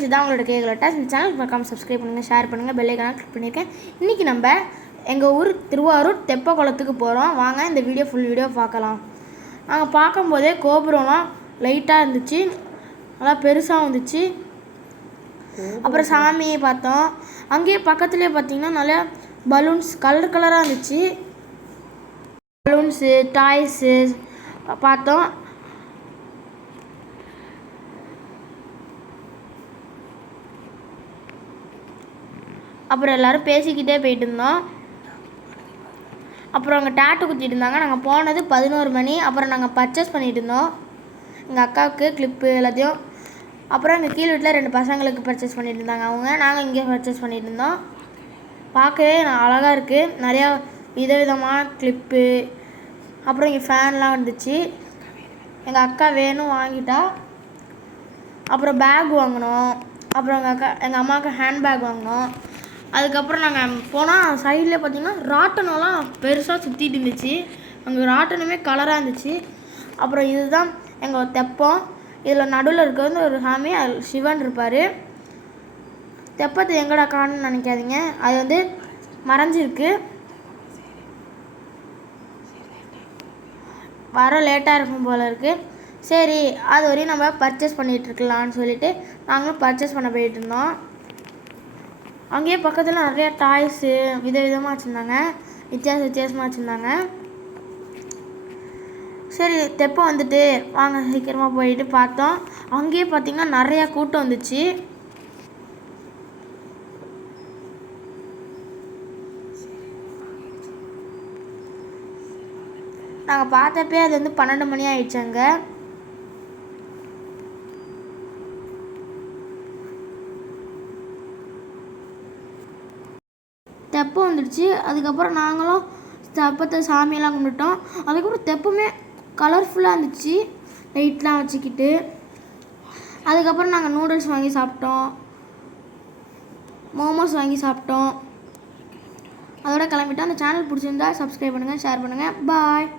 Friends, இதான் உங்களோட கேக்லட்டாஸ். இந்த சேனல் மறக்காம சப்ஸ்கிரைப் பண்ணுங்கள், ஷேர் பண்ணுங்கள், பெல் ஐக்கான கிளிக் பண்ணியிருக்கேன். இன்றைக்கி நம்ம எங்கள் ஊர் திருவாரூர் தெப்பக்குளத்துக்கு போகிறோம். வாங்க இந்த ஃபுல் வீடியோ பார்க்கலாம். நாங்கள் பார்க்கும்போதே கோபுரம்லாம் லைட்டாக இருந்துச்சு, நல்லா பெருசாக வந்துச்சு. அப்புறம் சாமியை பார்த்தோம். அங்கேயே பக்கத்துலேயே பார்த்தீங்கன்னா நிறையா பலூன்ஸ் கலர் கலராக இருந்துச்சு. பலூன்ஸு, டாய்ஸு பார்த்தோம். அப்புறம் எல்லோரும் பேசிக்கிட்டே போயிட்டு இருந்தோம். அப்புறம் அங்கே டேட்டு குத்திட்டு இருந்தாங்க. நாங்கள் போனது 11 மணி. அப்புறம் நாங்கள் பர்ச்சேஸ் பண்ணிகிட்டு இருந்தோம், எங்கள் அக்காவுக்கு கிளிப்பு எல்லாத்தையும். அப்புறம் எங்கள் கீழ் வீட்டில் 2 பசங்களுக்கு பர்ச்சேஸ் பண்ணிகிட்டு இருந்தாங்க. நாங்கள் இங்கே பர்ச்சேஸ் பண்ணிகிட்டு இருந்தோம். பார்க்கவே அழகாக இருக்குது. நிறையா விதவிதமான கிளிப்பு, அப்புறம் இங்கே ஃபேன்லாம் வந்துச்சு. எங்கள் அக்கா வேணும் வாங்கிட்டா. அப்புறம் பேக் வாங்கினோம். அப்புறம் எங்கள் அம்மாவுக்கு ஹேண்ட் பேக் வாங்கினோம். அதுக்கப்புறம் நாங்கள் போனால் சைட்லேயே பார்த்திங்கன்னா ராட்டனம்லாம் பெருசாக சுற்றிட்டு இருந்துச்சு. அங்கே ராட்டனமே கலராக இருந்துச்சு. அப்புறம் இதுதான் எங்கள் தெப்பம். இதில் நடுவில் இருக்கிறது ஒரு சாமி, அது சிவன் இருப்பார். தெப்பத்தை எங்கடா காணுன்னு நினைக்காதீங்க, அது மறைஞ்சிருக்கு. வர லேட்டாக இருக்கும் போல் இருக்குது. சரி, அது வரையும் நம்ம பர்ச்சேஸ் பண்ணிகிட்ருக்கலான்னு சொல்லிவிட்டு நாங்களும் பர்ச்சேஸ் பண்ண போயிட்டு இருந்தோம். அங்கேயே பக்கத்தில் நிறையா டாய்ஸு விதவிதமாக வச்சுருந்தாங்க, வித்தியாசமாக வச்சுருந்தாங்க. சரி, தெப்பம் வந்துட்டு வாங்க சீக்கிரமாக போயிட்டு பார்த்தோம். அங்கேயே பார்த்திங்கன்னா நிறையா கூட்டம் வந்துச்சு. நாங்கள் பார்த்தப்பே அது 12 மணி ஆயிடுச்சாங்க. தெப்பம் வந்துடுச்சு. அதுக்கப்புறம் நாங்களும் தெப்பத்தை சாமியெல்லாம் கும்பிட்டோம். அதுக்கப்புறம் தெப்பமே கலர்ஃபுல்லாக இருந்துச்சு, லைட்லாம் வச்சுக்கிட்டு. அதுக்கப்புறம் நாங்கள் நூடுல்ஸ் வாங்கி சாப்பிட்டோம், மோமோஸ் வாங்கி சாப்பிட்டோம். அதோட கிளம்பிட்டோம். அந்த சேனல் பிடிச்சிருந்தா சப்ஸ்கிரைப் பண்ணுங்கள், ஷேர் பண்ணுங்கள். பாய்.